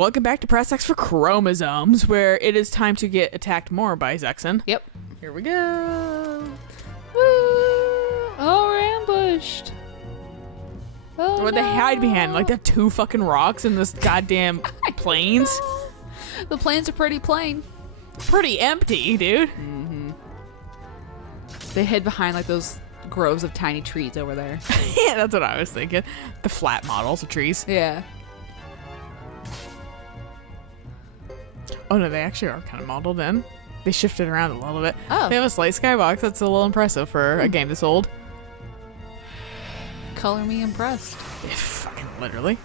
welcome back to Press X for Chromosomes, where it is time to get attacked more by Zexen. Yep. Here we go. Woo! Oh, we're ambushed. Oh, What they hide behind? Like, they have two fucking rocks in this goddamn plains. The plains are pretty plain. Pretty empty, dude. Mm-hmm. They hid behind like those groves of tiny trees over there. Yeah, that's what I was thinking. The flat models of trees. Yeah. Oh no, they actually are kind of modeled in. They shifted around a little bit. Oh. They have a slight skybox. That's a little impressive for a game this old. Color me impressed. Yeah, fucking literally.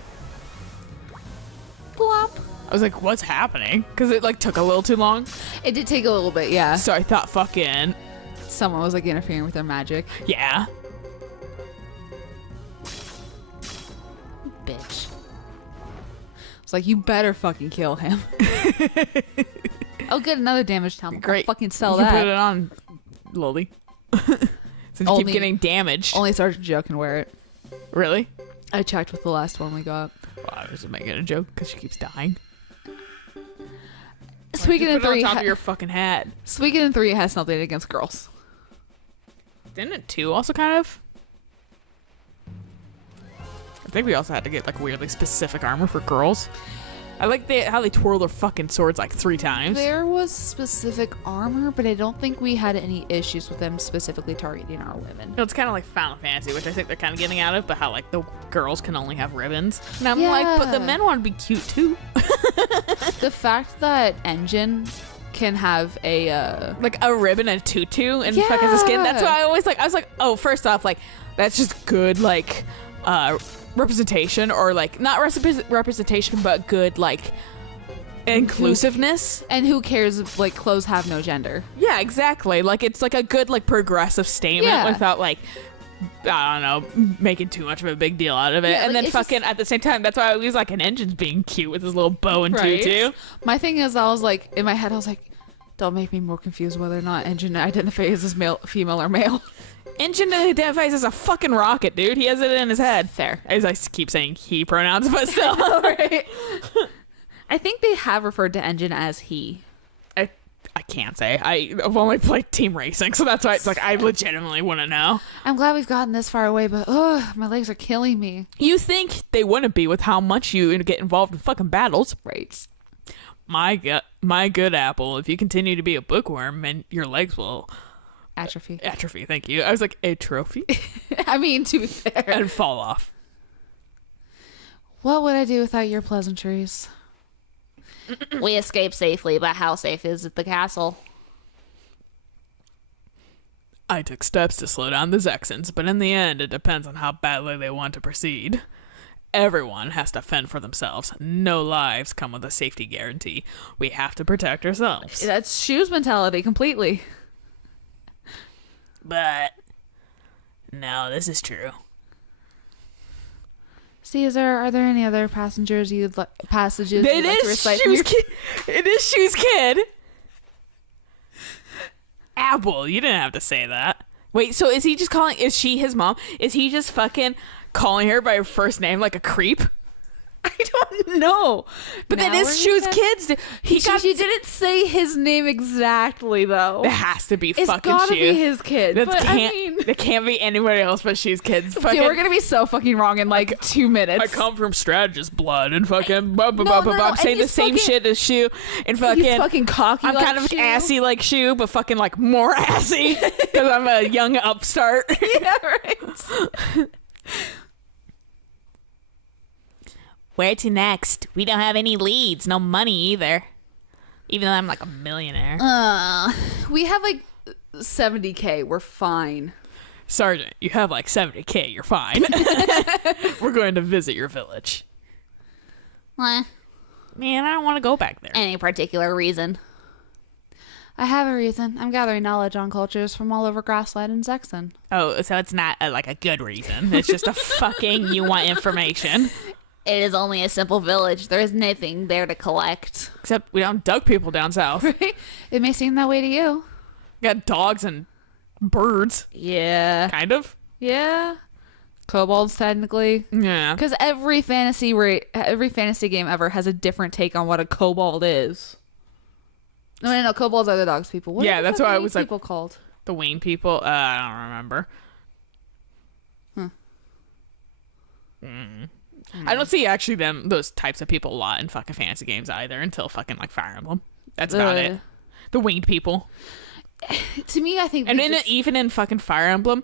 Plop. I was like, what's happening? Because it like took a little too long. It did take a little bit, yeah. So I thought fucking... Someone was like interfering with their magic. Yeah. Bitch. It's like, you better fucking kill him. Oh, good, another damage helmet. Great. I'll fucking sell you that. Can put it on, Lily. Since you keep getting damaged. Only Sergeant Joe can wear it. Really? I checked with the last one we got. Well, I was just making a joke because she keeps dying. Suikoden Put it on 3 top of your fucking head. Suikoden 3 has something against girls. Didn't it 2 also kind of? I think we also had to get like weirdly specific armor for girls. I like how they twirl their fucking swords like 3 times. There was specific armor, but I don't think we had any issues with them specifically targeting our women. No, it's kind of like Final Fantasy, which I think they're kind of getting out of, but how like the girls can only have ribbons. And I'm like, but the men want to be cute too. The fact that Engine can have a like a ribbon and a tutu and fucking the skin. That's why I always like. I was like, oh, first off, like that's just good like representation, or like not representation, but good like inclusiveness. And who cares if like clothes have no gender? Yeah, exactly. Like it's like a good like progressive statement without like, I don't know, making too much of a big deal out of it. Yeah, and like, then fucking at the same time, that's why I was like, an Engine's being cute with his little bow and tutu. My thing is, I was like, in my head, I was like, don't make me more confused whether or not Engine identifies as male, female, or male. Engine identifies as a fucking rocket, dude. He has it in his head. Fair. As I keep saying he pronouns, but still. Right. I think they have referred to Engine as he. I can't say. I've only played Team Racing, so that's why it's like I legitimately wouldn't know. I'm glad we've gotten this far away, but my legs are killing me. You think they wouldn't be with how much you get involved in fucking battles. Right. My good apple, if you continue to be a bookworm, and your legs will... Atrophy. Atrophy, thank you. I was like, a trophy? I mean, to be fair. And fall off. What would I do without your pleasantries? We escaped safely, but how safe is it, the castle? I took steps to slow down the Zexens, but in the end, it depends on how badly they want to proceed. Everyone has to fend for themselves. No lives come with a safety guarantee. We have to protect ourselves. That's Shu's mentality completely. But no, this is true. Caesar, are there any other passages you'd like to recite? It is Shu's kid. Apple, you didn't have to say that. Wait, so is he just calling? Is she his mom? Is he just fucking calling her by her first name like a creep? I don't know. But that is Shu's kids. She didn't say his name exactly, though. It has to be it's fucking gotta Shu. be his kid. It can't be anybody else but Shu's kids. Fucking, dude, we're gonna be so fucking wrong in like 2 minutes. I come from strategist blood and fucking I'm saying the same shit as Shu and fucking. He's fucking cocky. I'm like kind of Shu. assy like Shu, but fucking like more assy because I'm a young upstart. Yeah, right. Where to next? We don't have any leads, no money either. Even though I'm like a millionaire. We have like 70K. We're fine. Sergeant, you have like 70K. You're fine. We're going to visit your village. Man, I don't want to go back there. Any particular reason? I have a reason. I'm gathering knowledge on cultures from all over Grassland and Zexen. Oh, so it's not like a good reason. It's just a fucking you want information. It is only a simple village. There is nothing there to collect. Except we don't dug people down south. Right? It may seem that way to you. We got dogs and birds. Yeah. Kind of. Yeah. Kobolds, technically. Yeah. Because every fantasy game ever has a different take on what a kobold is. No, kobolds are the dogs people. What Yeah, that's why I was like, people called the winged people. I don't remember. I don't see actually those types of people a lot in fucking fantasy games either until fucking like Fire Emblem. That's about it. The winged people. To me, I think, and even in fucking Fire Emblem,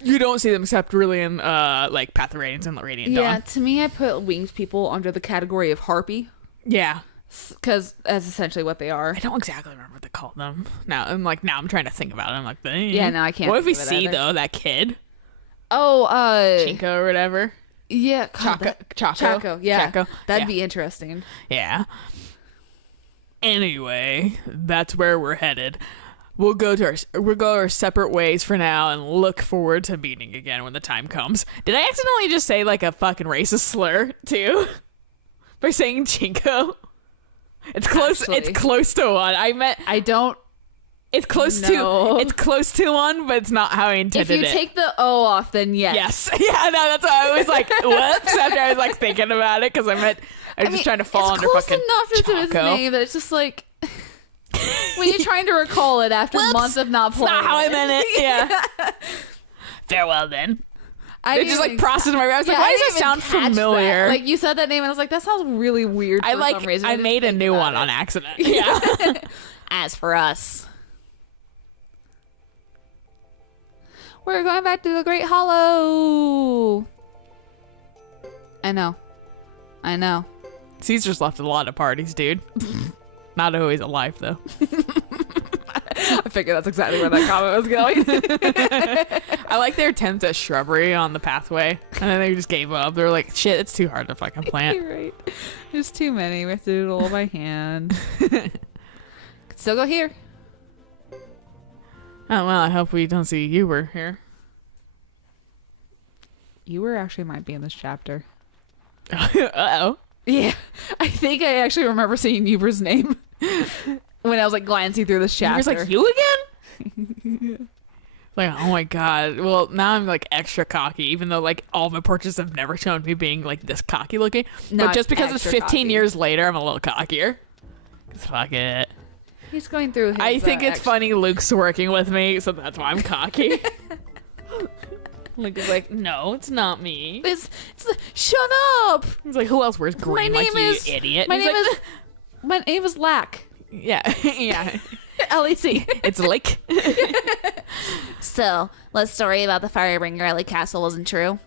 you don't see them except really in like Path of Radiance and Radiant Dawn. Yeah, to me, I put winged people under the category of harpy. Yeah, because that's essentially what they are. I don't exactly remember what they called them. Now I'm trying to think about it. I'm like, dang. Yeah, no, I can't. What if we see though that kid? Oh, Chinko or whatever. Yeah, Chaco. Yeah, Chaco. That'd be interesting. Yeah. Anyway, that's where we're headed. We'll go our separate ways for now and look forward to meeting again when the time comes. Did I accidentally just say like a fucking racist slur too? By saying Chinko? It's close. Actually. It's close to one. I don't. It's close to. It's close to one, but it's not how I intended it. If you take the O off, then yes. Yes. Yeah. No, that's why I was like, whoops. After I was like thinking about it, because I was just trying to fall under fucking enough to his name that it's just like when you're trying to recall it after months of not playing. That's not how I meant it. Yeah. Farewell then. It just like processed in my brain. I was like, why does it sound familiar? That. Like you said that name and I was like, that sounds really weird for some reason. I made a new one on accident. Yeah. As for us, we're going back to the Great Hollow. I know. Caesar's left a lot of parties, dude. Not always alive though. I figured that's exactly where that comment was going. I like their attempts at shrubbery on the pathway, and then they just gave up. They're like, shit, it's too hard to fucking plant. You're right. There's too many. We have to do it all by hand. Could still go here. Oh, well, I hope we don't see Uber here. Uber actually might be in this chapter. Uh-oh. Yeah. I think I actually remember seeing Uber's name when I was like glancing through this chapter. Uber's like, you again? Like, oh my god. Well, now I'm like extra cocky, even though like all my portraits have never shown me being like this cocky looking. But just because it's 15 years later, I'm a little cockier. 'Cause fuck it. He's going through his, I think it's funny Luke's working with me, so that's why I'm cocky. Luke is like, no, it's not me. Shut up! He's like, who else wears green like you, idiot? My name is Lack. Yeah, yeah. LEC. It's Lick. So, let's story about the Firebringer at Lake Castle wasn't true.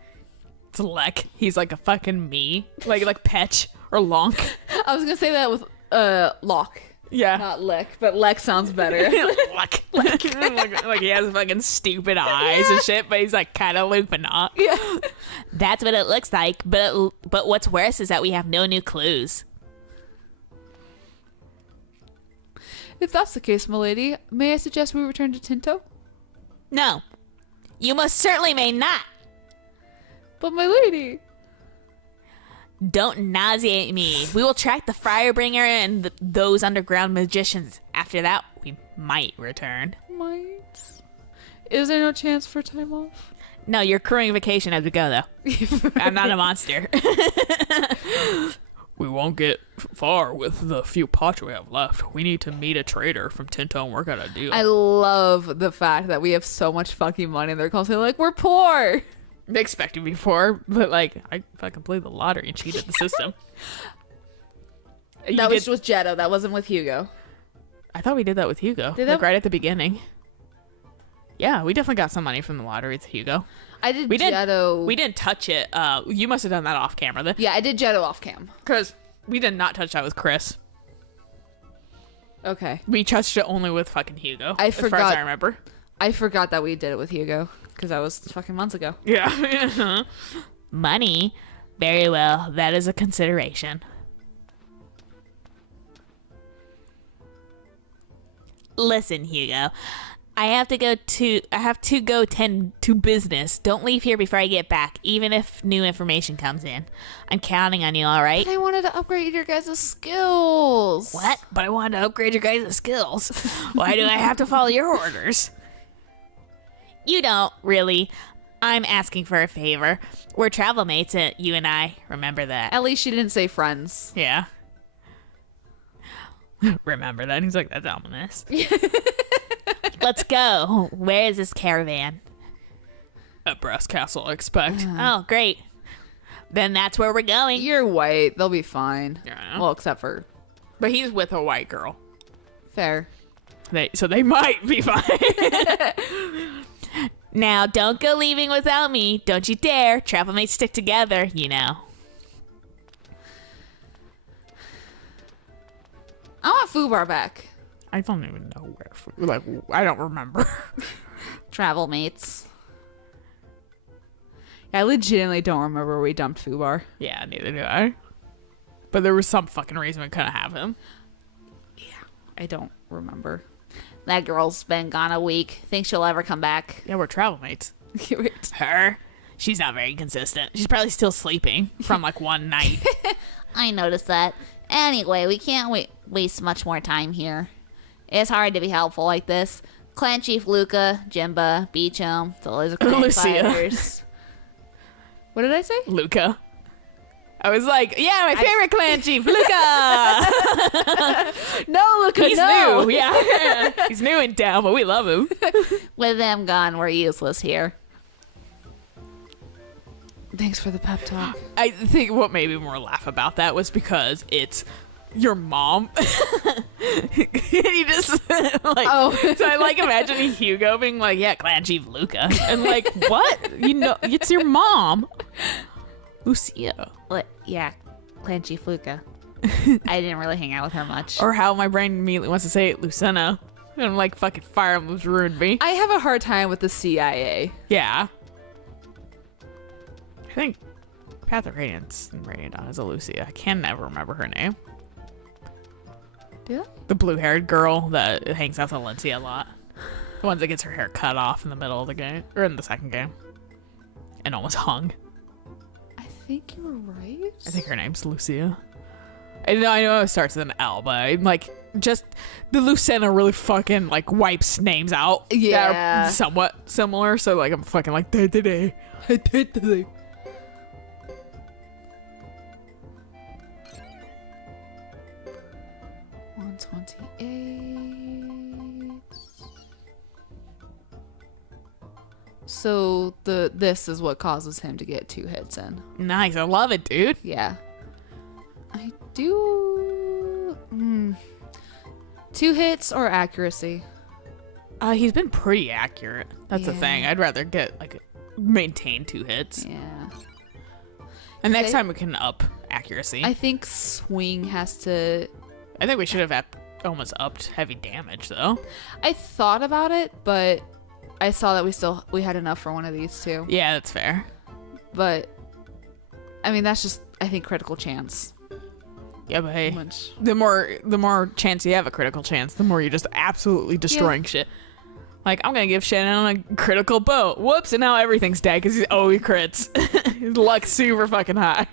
It's Lek. He's like a fucking me. Like Petch or Lonk. I was gonna say that with Lock. Yeah. Not Lick, but Leck sounds better. Lek. like he has fucking stupid eyes and shit, but he's like kind of Luke, but not. Yeah. That's what it looks like, but what's worse is that we have no new clues. If that's the case, milady, may I suggest we return to Tinto? No. You most certainly may not. But my lady... Don't nauseate me. We will track the Firebringer and those underground magicians. After that, we might return. Might? Is there no chance for time off? No, you're accruing vacation as we go, though. I'm not a monster. We won't get far with the few pots we have left. We need to meet a trader from Tinto and work out a deal. I love the fact that we have so much fucking money and they're constantly like, we're poor! They expected me before, but like, I fucking played the lottery and cheated the system. That was with Jetto. That wasn't with Hugo. I thought we did that with Hugo. Did like that? right at the beginning. Yeah, we definitely got some money from the lottery with Hugo. I did Jetto. We didn't touch it. You must have done that off camera then. Yeah, I did Jetto off cam. Because we did not touch that with Chris. Okay. We touched it only with fucking Hugo. I as forgot. far as I remember. I forgot that we did it with Hugo. Because that was fucking months ago. Yeah. Money? Very well. That is a consideration. Listen, Hugo. I have to go tend to business. Don't leave here before I get back, even if new information comes in. I'm counting on you, all right? But I wanted to upgrade your guys' skills. What? But I wanted to upgrade your guys' skills. Why do I have to follow your orders? You don't, really. I'm asking for a favor. We're travel mates, you and I. Remember that. At least she didn't say friends. Yeah. Remember that? He's like, that's ominous. Let's go. Where is this caravan? At Brass Castle, I expect. Oh, great. Then that's where we're going. You're white. They'll be fine. Yeah. Well, except for But he's with a white girl. fair. So they might be fine. Now, don't go leaving without me. Don't you dare. Travel mates stick together, you know. I want Fubar back. I don't even know where. Like, I don't remember. Travel mates. I legitimately don't remember where we dumped Fubar. Yeah, neither do I. But there was some fucking reason we couldn't have him. I don't remember. That girl's been gone a week. Think she'll ever come back? Yeah, we're travel mates. Wait. Her? She's not very consistent. She's probably still sleeping from like one night. I noticed that. Anyway, we can't waste much more time here. It's hard to be helpful like this. Clan Chief Luca, Jimba, Beecham, the Lizard Clan Lucia. fighters. What did I say? Luca. I was like, yeah, my favorite clan chief, Luca. No, Luca, He's no. new. Yeah. He's new in town, but we love him. With them gone, we're useless here. Thanks for the pep talk. I think what made me more laugh about that was because it's your mom. You just like, Oh. so I like imagining Hugo being like, yeah, clan chief Luca, and like, what? You know, it's your mom, Lucia. Yeah, Clan Chief Luca. I didn't really hang out with her much. Or how my brain immediately wants to say it, Lucena. And I'm like, fucking Fire Emblem's ruined me. I have a hard time with the CIA. Yeah. I think Path of Radiance and Radiant Dawn is a Lucia. I can never remember her name. Do The blue-haired girl that hangs out with Valencia a lot. The one that gets her hair cut off in the middle of the game. Or in the second game. And almost hung. I think you were right. I think her name's Lucia. I know it starts with an L, but I'm like, just the Lucena really fucking like wipes names out. Yeah. That are somewhat similar. So like I'm fucking like day. 128. So this is what causes him to get 2 hits in. Nice. I love it, dude. Yeah. I do 2 hits or accuracy. He's been pretty accurate. That's the Yeah. thing. I'd rather get like maintain 2 hits. Yeah. And next I- time we can up accuracy. I think swing has to. I think we should have almost upped heavy damage though. I thought about it, but I saw that we had enough for one of these two. Yeah, that's fair. But I mean, that's just, I think, critical chance. Yeah, but hey, Which, the more chance you have a critical chance, the more you're just absolutely destroying shit. Like, I'm gonna give Shannon a critical bow. Whoops, and now everything's dead because he crits. His luck's super fucking high.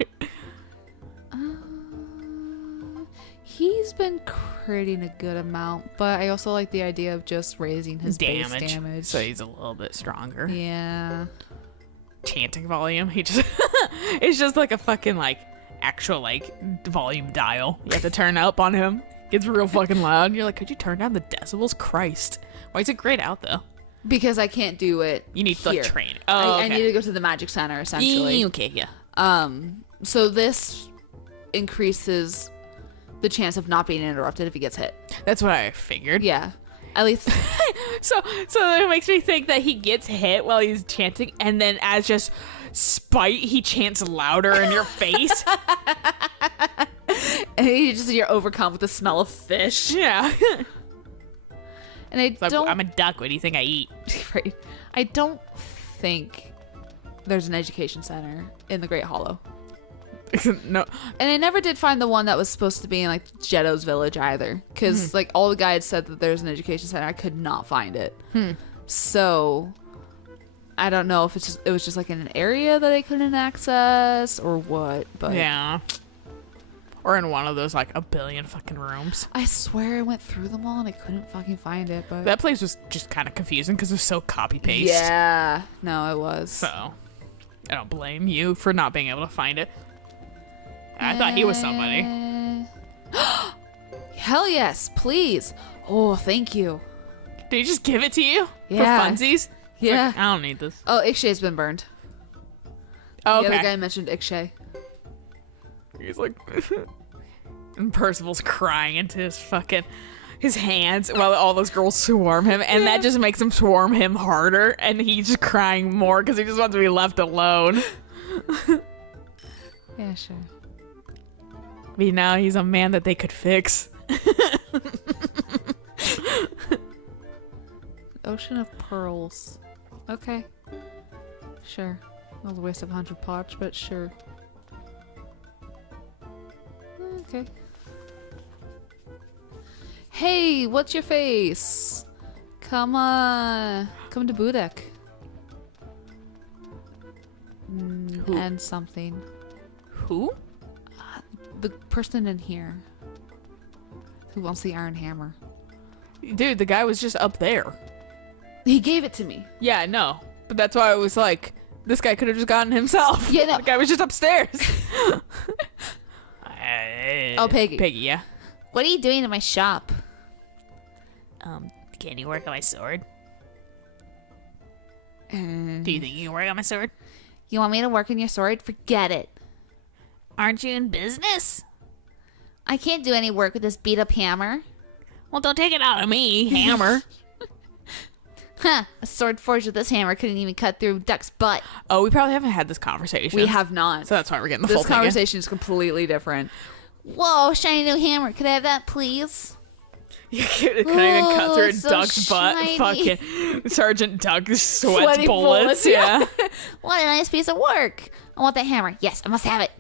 he's been critting a good amount, but I also like the idea of just raising his base damage. So he's a little bit stronger. Yeah. Chanting volume. He just it's just like a fucking like actual like volume dial. You have to turn up on him. Gets real fucking loud. You're like, could you turn down the decibels? Christ. Why is it grayed out though? Because I can't do it. You need to like here. train it. Oh, I need to go to the magic center essentially. Okay, yeah. So this increases the chance of not being interrupted if he gets hit. That's what I figured. Yeah. At least So it makes me think that he gets hit while he's chanting, and then as just spite, he chants louder in your face. and you're overcome with the smell of fish. Yeah. And I Like, don't I'm a duck. What do you think I eat? right. I don't think there's an education center in the Great Hollow. No. And I never did find the one that was supposed to be in like Jetto's village either, because like all the guides said that there's an education center. I could not find it. So I don't know if it was just like in an area that I couldn't access or what. But Yeah. Or in one of those, like, a billion fucking rooms. I swear I went through them all and I couldn't fucking find it, but... That place was just kind of confusing because it was so copy-paste. Yeah. No, it was. So, I don't blame you for not being able to find it. I thought he was somebody. Hell yes, please. Oh, thank you. Did he just give it to you? Yeah. For funsies? Yeah. Like, I don't need this. Oh, Ikshay's been burned. Oh, The okay. other guy mentioned Ikshay. He's like... and Percival's crying into his hands while all those girls swarm him. And that just makes him swarm him harder. And he's just crying more because he just wants to be left alone. Yeah, sure. But now he's a man that they could fix. Ocean of Pearls. Okay. Sure. That was a waste of 100 parts, but sure. Okay. Hey, what's your face? Come on. Come to Budek. Who? And something. Who? The person in here who wants the iron hammer. Dude, the guy was just up there. He gave it to me. Yeah, I know. But that's why I was like, this guy could have just gotten himself. Yeah, no. The guy was just upstairs. Oh, Peggy. Peggy, yeah. What are you doing in my shop? Can you work on my sword? Mm. Do you think you can work on my sword? You want me to work on your sword? Forget it. Aren't you in business? I can't do any work with this beat up hammer. Well, don't take it out of me, hammer. Huh. A sword forged with this hammer couldn't even cut through Duck's butt. Oh, we probably haven't had this conversation. We have not. So that's why we're getting the This full thing. conversation is completely different. Whoa, shiny new hammer. Could I have that, please? You couldn't even cut Oh, through it's so Duck's butt. shiny. Fucking Sergeant Duck sweats Sweaty bullets. bullets, Yeah. What a nice piece of work. I want that hammer. Yes, I must have it.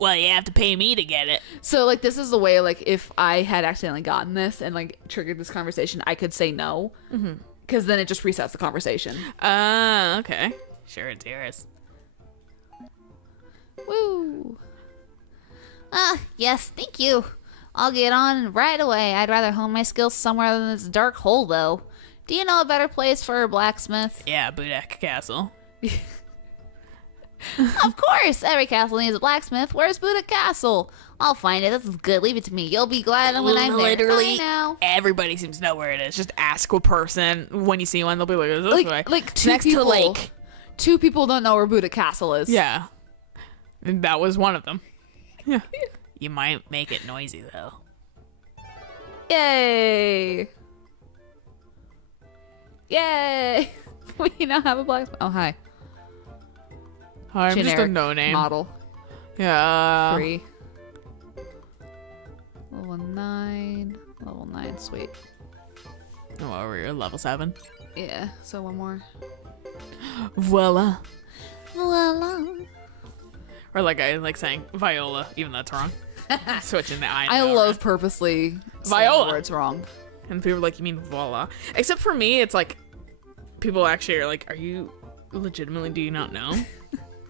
Well, you have to pay me to get it. So, like, this is the way, like, if I had accidentally gotten this and, like, triggered this conversation, I could say no. Because then it just resets the conversation. Okay. Sure, it's yours. Woo. Yes, thank you. I'll get on right away. I'd rather hone my skills somewhere than this dark hole, though. Do you know a better place for a blacksmith? Yeah, Budak Castle. Of course, every castle needs a blacksmith. Where's Buddha Castle? I'll find it. This is good. Leave it to me. You'll be glad when I'm there. Literally, Bye now. Everybody seems to know where it is. Just ask a person when you see one. They'll be like, "It's this way." Like It's two next people, to the lake. Two people don't know where Buddha Castle is. Yeah. And that was one of them. Yeah. You might make it noisy, though. Yay. Yay. We now have a blacksmith. Oh, hi. I'm just a Generic no-name. model. Yeah. 3. Level 9. Level 9, sweet. Oh, well, we're level 7. Yeah, so one more. Voila. Voila. Or like I like saying Viola, even though it's wrong. Switching the I. I and O love around. purposely Viola. saying words wrong. And people are like, you mean voila? Except for me, it's like, people actually are like, are you legitimately, do you not know?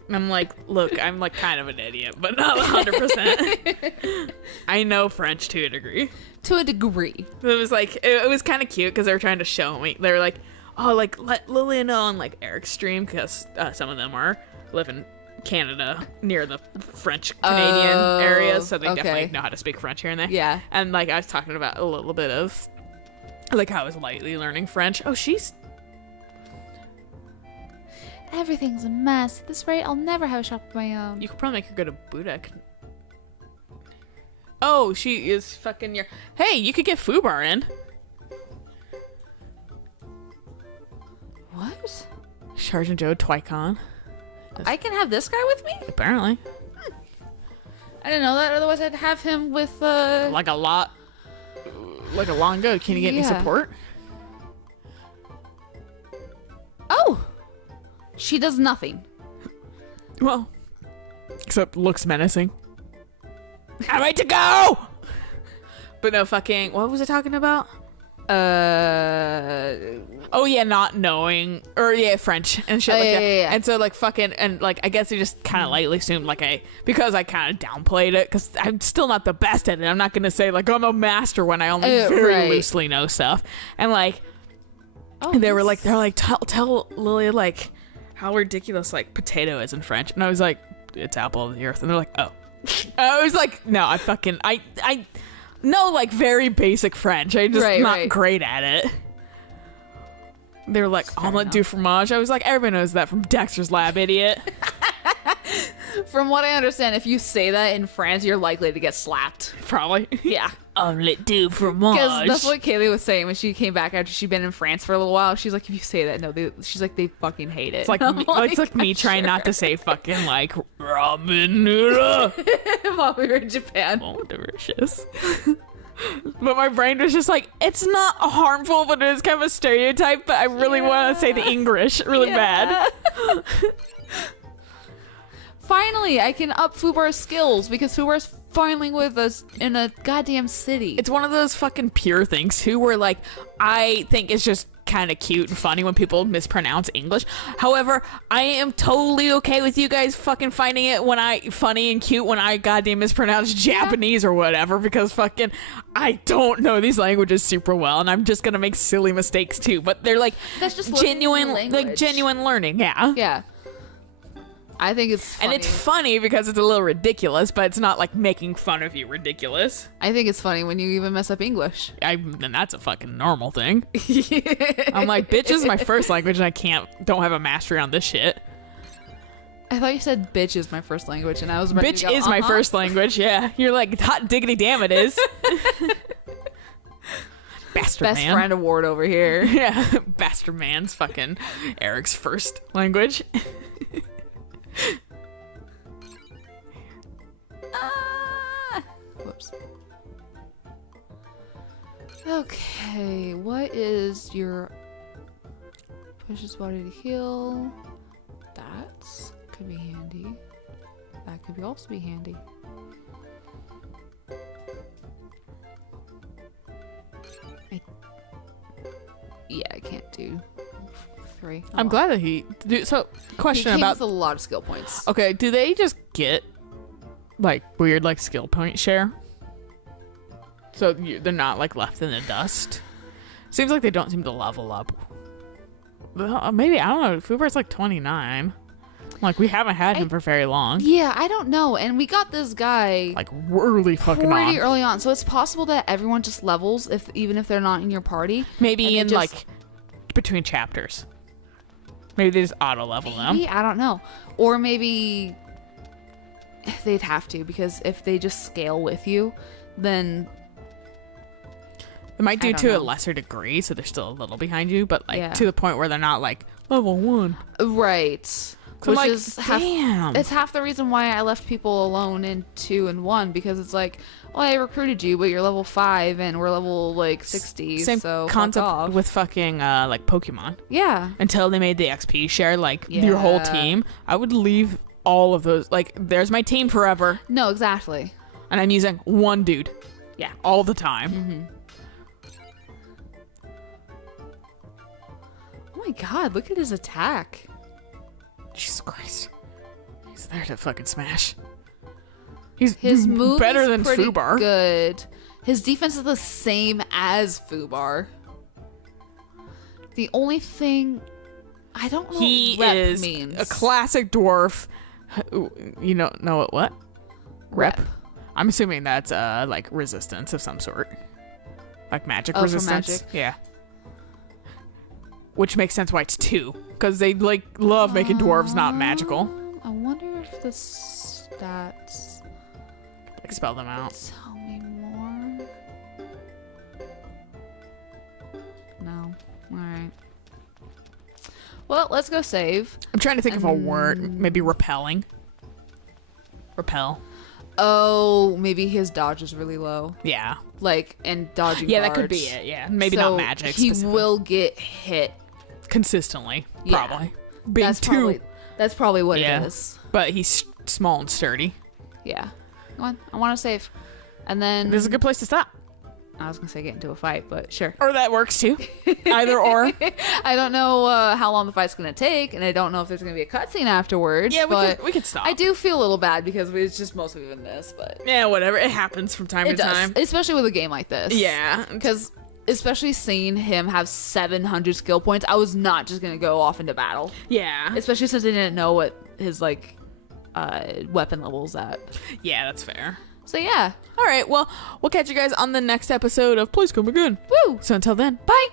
And I'm like, look, I'm like kind of an idiot, but not 100%. I know French to a degree. To a degree. It was like, it was kind of cute because they were trying to show me. They were like, oh, like, let Lilia know on like Eric's stream because some of them live in Canada near the French Canadian Oh, areas, so they okay. definitely know how to speak French here and there. Yeah. And like I was talking about a little bit of like how I was lightly learning French. Oh, she's Everything's a mess. At this rate, I'll never have a shop of my own. you could probably make her go to Budek. Oh, she is fucking your. Hey, you could get Fubar in. What? Sergeant Joe Twycon. I can have this guy with me? Apparently, I didn't know that. Otherwise, I'd have him with, like a lot, like a long go. Can you get any Yeah. support? Oh! She does nothing. Well, except looks menacing. I'm ready to go. But no fucking. What was I talking about? Oh yeah, not knowing, or yeah, French and shit Oh, like yeah, that. yeah, yeah. And so like fucking, and like I guess they just kind of lightly assumed like because I kind of downplayed it because I'm still not the best at it. I'm not gonna say like I'm a master when I only very right. loosely know stuff. And like Oh, they're like tell Lilia like how ridiculous like potato is in French, and I was like it's apple of the earth, and they're like oh. I was like no, I know like very basic French. I'm just not great at it. They were like, omelette du fromage. I was like, everybody knows that from Dexter's Lab, idiot. From what I understand, if you say that in France, you're likely to get slapped. Probably. Yeah. Omelette du fromage. Because that's what Kaylee was saying when she came back after she'd been in France for a little while. She's like, if you say that, no, she's like, they fucking hate it. It's like, it's like me trying not to say fucking like ramen noodle. while we were in Japan. Oh, delicious. But my brain was just like, it's not harmful, but it is kind of a stereotype, but I really want to say the English really bad. Finally, I can up Fubar's skills because Fubar's finally with us in a goddamn city. It's one of those fucking pure things, too, where, like, I think it's just kind of cute and funny when people mispronounce English. However, I am totally okay with you guys fucking finding it funny and cute when I goddamn mispronounce Japanese or whatever, because fucking I don't know these languages super well, and I'm just gonna make silly mistakes too. But they're like That's just genuine, language. genuine learning. Yeah. Yeah. I think it's funny. And it's funny because it's a little ridiculous, but it's not like making fun of you ridiculous. I think it's funny when you even mess up English. And that's a fucking normal thing. I'm like, bitch is my first language and I don't have a mastery on this shit. I thought you said bitch is my first language, and I was ready to Bitch go, is my first language, yeah. You're like, hot diggity damn it is. Bastard Best man. friend award over here. Yeah, bastard man's fucking Eric's first language. Whoops. Okay, what is your pushes body to heal? That could be handy. That could also be handy. I can't do 3. Oh, I'm glad that so question he came about with a lot of skill points. okay, do they just get like weird like skill point share? So they're not like left in the dust. Seems like they don't seem to level up. Well, maybe, I don't know. Fubar's like 29. Like we haven't had him for very long. Yeah, I don't know. And we got this guy Like really fucking pretty on. early on, so it's possible that everyone just levels even if they're not in your party. Maybe and in like between chapters. Maybe they just auto level them. Maybe, I don't know. Or maybe they'd have to, because if they just scale with you, then They might do I don't to a know. lesser degree, so they're still a little behind you, but like Yeah. to the point where they're not like level 1. right. So I'm Which like, is half, damn. it's half the reason why I left people alone in 2 and 1, because it's like, well, I recruited you, but you're level 5 and we're level like 60. Same so fuck concept off. with fucking like Pokemon. Yeah. Until they made the XP share, like your whole Yeah. team, I would leave all of those. Like, there's my team forever, No, exactly. and I'm using one dude. Yeah. All the time. Mm-hmm. Oh my god, look at his attack. Jesus Christ. He's there to fucking smash. He's His move better is than pretty Fubar. good. His defense is the same as Fubar. The only thing I don't know He what rep is means. a classic dwarf. You don't know what? Rep. I'm assuming that's like resistance of some sort. Like magic Oh, for resistance. magic. Yeah. Which makes sense why it's 2. Because they like love making dwarves not magical. I wonder if the stats Like spell them out. tell me more. No. Alright. Well, let's go save. I'm trying to think of a word. Maybe repelling. Repel. Oh, maybe his dodge is really low. Yeah. Like, and dodging Yeah, that could guards. be it. Yeah. Maybe So not magic. He specifically. will get hit. Consistently. Yeah. Probably. Being 2. That's probably what Yeah. it is. But he's small and sturdy. Yeah. Come on. I want to save. And then This is a good place to stop. I was gonna say get into a fight, but sure. Or that works too. Either or. I don't know how long the fight's gonna take, and I don't know if there's gonna be a cutscene afterwards. Yeah, but we could stop. I do feel a little bad because it's just mostly been this, but Yeah, whatever. It happens from time it to does, time. especially with a game like this. Yeah. because especially seeing him have 700 skill points, I was not just gonna go off into battle, Yeah. especially since I didn't know what his like weapon level's at. Yeah, that's fair. So yeah, All right, well, we'll catch you guys on the next episode of Please Come Again. woo! So until then, Bye.